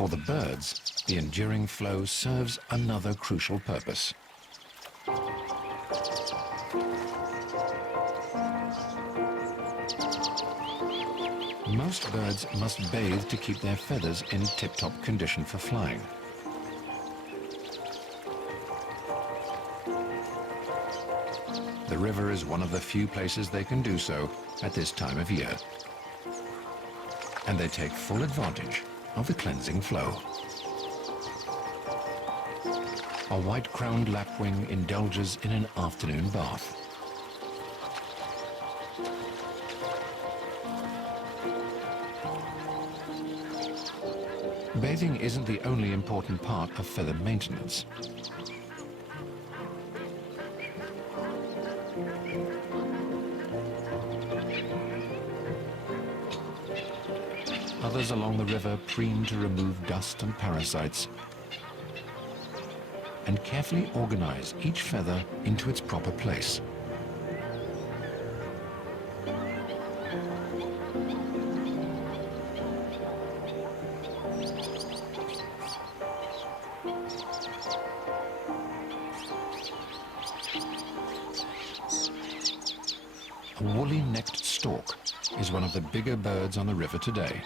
For the birds, the enduring flow serves another crucial purpose. Most birds must bathe to keep their feathers in tip-top condition for flying. The river is one of the few places they can do so at this time of year. And they take full advantage of the cleansing flow. A white-crowned lapwing indulges in an afternoon bath. Bathing isn't the only important part of feather maintenance. Others along the river preen to remove dust and parasites and carefully organize each feather into its proper place. A woolly-necked stork is one of the bigger birds on the river today.